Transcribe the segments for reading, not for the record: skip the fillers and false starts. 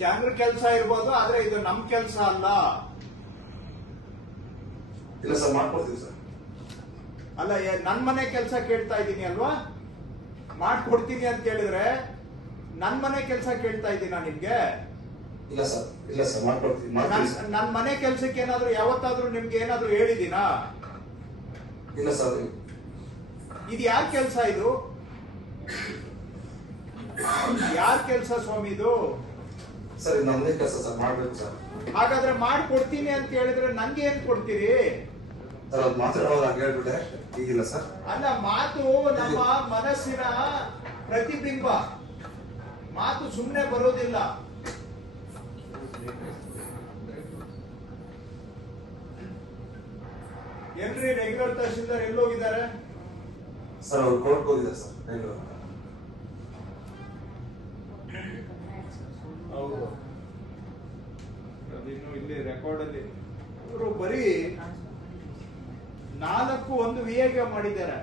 ಜನರ ಕೆಲಸ ಇರ್ಬೋದು, ಆದ್ರೆ ಇದು ನಮ್ ಕೆಲಸ ಅಲ್ಲ. ಇಲ್ಲ ಸರ್, ಮಾಡ್ಕೊಡ್ತೀವಿ ಸರ್. ಅಲ್ಲ, ನನ್ ಮನೆ ಕೆಲಸ ಕೇಳ್ತಾ ಇದ್ದೀನಿ ಅಲ್ವಾ? ಮಾಡ್ಕೊಡ್ತೀನಿ ಅಂತ ಹೇಳಿದ್ರೆ ನನ್ ಮನೆ ಕೆಲಸ ಕೇಳ್ತಾ ಇದ್ದೀನಾ ನಿಮ್ಗೆ? ಇಲ್ಲ ಸರ್, ಮಾಡ್ಕೊಡ್ತೀವಿ. ನನ್ ಮನೆ ಕೆಲ್ಸಕ್ಕೆ ಏನಾದ್ರು ಯಾವತ್ತಾದ್ರೂ ನಿಮ್ಗೆ ಏನಾದ್ರು ಹೇಳಿದೀನಾ? ಇಲ್ಲ ಸರ್. ಇದು ಯಾರ್ ಕೆಲಸ? ಇದು ಯಾರ್ ಕೆಲಸ ಸ್ವಾಮಿ ಇದು? ಸರ್, ಇದು ನಮ್ದೇ ಕೆಲಸ ಸರ್, ಮಾಡ್ಬೇಕು ಸರ್. ಹಾಗಾದ್ರೆ ಮಾಡ್ಕೊಡ್ತೀನಿ ಅಂತ ಹೇಳಿದ್ರೆ ನನ್ಗೆ ಏನ್ ಕೊಡ್ತೀರಿ? ಸರ್, ಅದು ಮಾತಾಡೋದು ಹಂಗೆ ಹೇಳ್ಬಿಟ್ಟೆ. ಈಗಿಲ್ಲ ಸರ್. ಅಲ್ಲ, ಮಾತು ನಮ್ಮ ಮನಸ್ಸಿನ ಪ್ರತಿಬಿಂಬ. ಮಾತು ಸುಮ್ಮನೆ ಬರೋದಿಲ್ಲ. ಎಲ್ರಿ ರೆಗ್ಯುಲರ್ ತಹಶೀಲ್ದಾರ್ ಎಲ್ಲೋಗಿದ್ದಾರೆ? ಸರ್, ಅವ್ರು ಕೋರ್ಟ್ಗೆ ಹೋಗಿದ್ದಾರೆ ಸರ್, ಬೆಂಗಳೂರು. ಹೌದು, ಅದಿನ್ನು ಇಲ್ಲಿ ರೆಕಾರ್ಡ್ ಅಲ್ಲಿ ಇವರು ಬರೀ 4 ವಿಎಗೆ ಮಾಡಿದ್ದಾರೆ.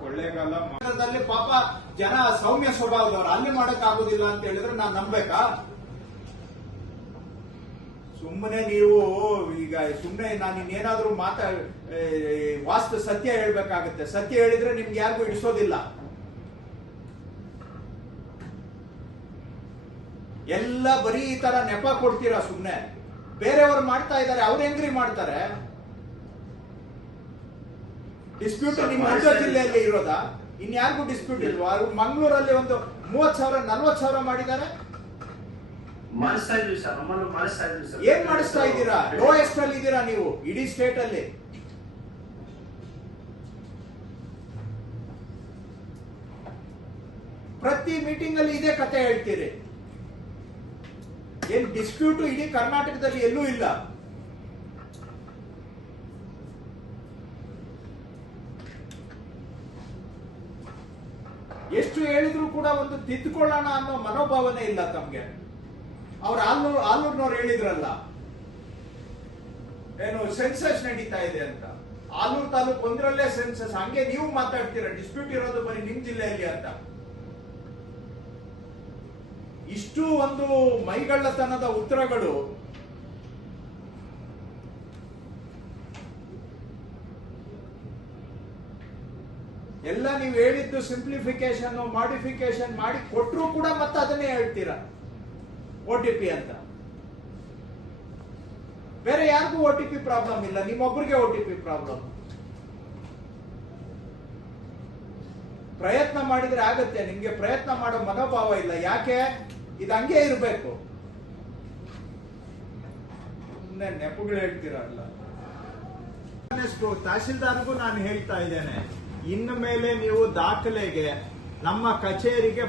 ಕೊಳ್ಳೇಗಾಲದಲ್ಲಿ ಪಾಪ ಜನ ಸೌಮ್ಯ ಸ್ವಭಾವದವರು, ಅಲ್ಲಿ ಮಾಡಕ್ ಆಗುದಿಲ್ಲ ಅಂತ ಹೇಳಿದ್ರೆ ನಾನ್ ನಂಬೇಕಾ? ಸುಮ್ಮನೆ ನೀವು ಈಗ ಸುಮ್ಮನೆ ನಾನು ಇನ್ನೇನಾದ್ರೂ ವಾಸ್ತು ಸತ್ಯ ಹೇಳ್ಬೇಕಾಗತ್ತೆ. ಸತ್ಯ ಹೇಳಿದ್ರೆ ನಿಮ್ಗೆ ಯಾರಿಗೂ ಇಡಿಸೋದಿಲ್ಲ. ಎಲ್ಲ ಬರೀ ಈ ತರ ನೆಪ ಕೊಡ್ತೀರಾ ಸುಮ್ಮನೆ. ಬೇರೆಯವರು ಮಾಡ್ತಾ ಇದ್ದಾರೆ, ಅವ್ರು ಹೆಂಗ್ರಿ ಮಾಡ್ತಾರೆ? ಡಿಸ್ಪ್ಯೂಟ್ ನಿಮ್ಮ ಮಂಡ್ಯ ಜಿಲ್ಲೆಯಲ್ಲಿ ಇರೋದಾ? ಇನ್ಯಾರಿಗೂ ಡಿಸ್ಪ್ಯೂಟ್ ಇಲ್ವಾ? ಮಂಗಳೂರಲ್ಲಿ ಒಂದು 30,000 40,000 ಮಾಡಿದ್ದಾರೆ. ಏನ್ ಮಾಡಿಸ್ತಾ ಇದ್ದೀರಾ? ಲೋಯೆಸ್ಟ್ ಅಲ್ಲಿ ಇದ್ದೀರಾ ನೀವು ಇಡೀ ಸ್ಟೇಟ್ ಅಲ್ಲಿ. ಪ್ರತಿ ಮೀಟಿಂಗ್ ಅಲ್ಲಿ ಇದೇ ಕತೆ ಹೇಳ್ತೀರಿ. ಏನ್ ಡಿಸ್ಪ್ಯೂಟ್ ಇಡೀ ಕರ್ನಾಟಕದಲ್ಲಿ ಎಲ್ಲೂ ಇಲ್ಲ. ಎಷ್ಟು ಹೇಳಿದ್ರು ಕೂಡ ಒಂದು ತಿದ್ದುಕೊಳ್ಳೋಣ ಅನ್ನೋ ಮನೋಭಾವನೆ ಇಲ್ಲ ತಮ್ಗೆ. ಅವ್ರ ಆಲೂರ್ನವ್ರು ಹೇಳಿದ್ರಲ್ಲ, ಏನು ಸೆನ್ಸಸ್ ನಡೀತಾ ಇದೆ ಅಂತ. ಆಲೂರು ತಾಲೂಕು ಒಂದರಲ್ಲೇ ಸೆನ್ಸಸ್. ಹಂಗೆ ನೀವು ಮಾತಾಡ್ತೀರಾ ಡಿಸ್ಪ್ಯೂಟ್ ಇರೋದು ಬರೀ ನಿಮ್ ಜಿಲ್ಲೆಯಲ್ಲಿ ಅಂತ. ಇಷ್ಟು ಒಂದು ಮೈಗಳ್ಳತನದ ಉತ್ತರಗಳು ಎಲ್ಲ ನೀವು ಹೇಳಿದ್ದು ಸಿಂಪ್ಲಿಫಿಕೇಶನ್ ಮಾಡಿಫಿಕೇಶನ್ ಮಾಡಿ ಕೊಟ್ಟರು ಕೂಡ ಮತ್ತೆ ಅದನ್ನೇ ಹೇಳ್ತೀರಾ OTP ಅಂತ. ಬೇರೆ ಯಾರಿಗೂ OTP ಪ್ರಾಬ್ಲಮ್ ಇಲ್ಲ, ನಿಮ್ಮೊಬ್ಬರಿಗೆ OTP ಪ್ರಾಬ್ಲಮ್. ಪ್ರಯತ್ನ ಮಾಡಿದ್ರೆ ಆಗತ್ತೆ. ನಿಮ್ಗೆ ಪ್ರಯತ್ನ ಮಾಡೋ ಮನೋಭಾವ ಇಲ್ಲ. ಯಾಕೆ? ಇದು ಹಂಗೆ ಇರಬೇಕು. ನೆಪಗಳು ಹೇಳ್ತೀರಲ್ಲ. ತಹಶೀಲ್ದಾರ್ಗೂ ನಾನು ಹೇಳ್ತಾ ಇದ್ದೇನೆ, ಇನ್ನು ಮೇಲೆ ನೀವು ದಾಖಲೆಗೆ ನಮ್ಮ ಕಚೇರಿಗೆ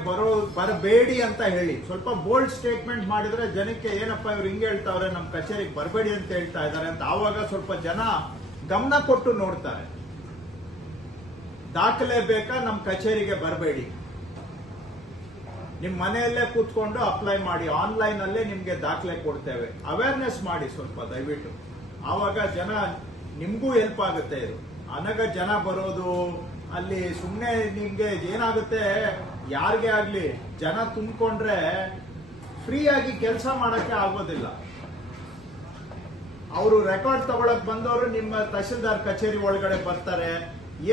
ಬರಬೇಡಿ ಅಂತ ಹೇಳಿ. ಸ್ವಲ್ಪ ಬೋಲ್ಡ್ ಸ್ಟೇಟ್ಮೆಂಟ್ ಮಾಡಿದ್ರೆ ಜನಕ್ಕೆ ಏನಪ್ಪ ಇವ್ರು ಹಿಂಗೆ ಹೇಳ್ತಾವ್ರೆ, ನಮ್ಮ ಕಚೇರಿಗೆ ಬರಬೇಡಿ ಅಂತ ಹೇಳ್ತಾ ಇದ್ದಾರೆ ಅಂತ ಆವಾಗ ಸ್ವಲ್ಪ ಜನ ಗಮನ ಕೊಟ್ಟು ನೋಡ್ತಾರೆ. ದಾಖಲೆ ಬೇಕಾ? ನಮ್ಮ ಕಚೇರಿಗೆ ಬರಬೇಡಿ, ನಿಮ್ ಮನೆಯಲ್ಲೇ ಕೂತ್ಕೊಂಡು ಅಪ್ಲೈ ಮಾಡಿ, ಆನ್ಲೈನ್ ಅಲ್ಲೇ ನಿಮ್ಗೆ ದಾಖಲೆ ಕೊಡ್ತೇವೆ. ಅವೇರ್ನೆಸ್ ಮಾಡಿ ಸ್ವಲ್ಪ ದಯವಿಟ್ಟು. ಆವಾಗ ಜನ ನಿಮ್ಗೂ ಹೆಲ್ಪ್ ಆಗುತ್ತೆ. ಇದು ಅನಗ ಜನ ಬರೋದು ಅಲ್ಲಿ ಸುಮ್ಮನೆ ನಿಮ್ಗೆ ಏನಾಗುತ್ತೆ, ಯಾರಿಗೆ ಆಗ್ಲಿ ಜನ ತುಂಬಿಕೊಂಡ್ರೆ ಫ್ರೀ ಆಗಿ ಕೆಲಸ ಮಾಡಕ್ಕೆ ಆಗೋದಿಲ್ಲ. ಅವರು ರೆಕಾರ್ಡ್ ತಗೊಳಕ್ ಬಂದವರು ನಿಮ್ಮ ತಹಶೀಲ್ದಾರ್ ಕಚೇರಿ ಒಳಗಡೆ ಬರ್ತಾರೆ,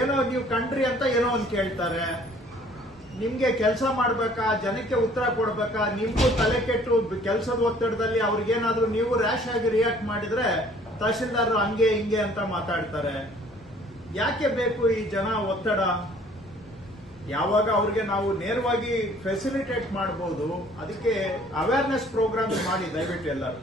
ಏನೋ ನೀವು ಕಂಡ್ರಿ ಅಂತ ಏನೋ ಒಂದು ಕೇಳ್ತಾರೆ. ನಿಮ್ಗೆ ಕೆಲಸ ಮಾಡ್ಬೇಕಾ, ಜನಕ್ಕೆ ಉತ್ತರ ಕೊಡ್ಬೇಕಾ? ನಿಮ್ಗೂ ತಲೆ ಕೆಟ್ಟು ಕೆಲಸದ ಒತ್ತಡದಲ್ಲಿ ಅವ್ರಿಗೇನಾದ್ರೂ ನೀವು ರ್ಯಾಶ್ ಆಗಿ ರಿಯಾಕ್ಟ್ ಮಾಡಿದ್ರೆ ತಹಶೀಲ್ದಾರ್ ಹಂಗೆ ಹಿಂಗೆ ಅಂತ ಮಾತಾಡ್ತಾರೆ. ಯಾಕೆ ಬೇಕು ಈ ಜನ ಒತ್ತಡ? ಯಾವಾಗ ಅವ್ರಿಗೆ ನಾವು ನೇರವಾಗಿ ಫೆಸಿಲಿಟೇಟ್ ಮಾಡಬಹುದು. ಅದಕ್ಕೆ ಅವೇರ್ನೆಸ್ ಪ್ರೋಗ್ರಾಮ್ ಮಾಡಿ ದಯವಿಟ್ಟು ಎಲ್ಲರೂ.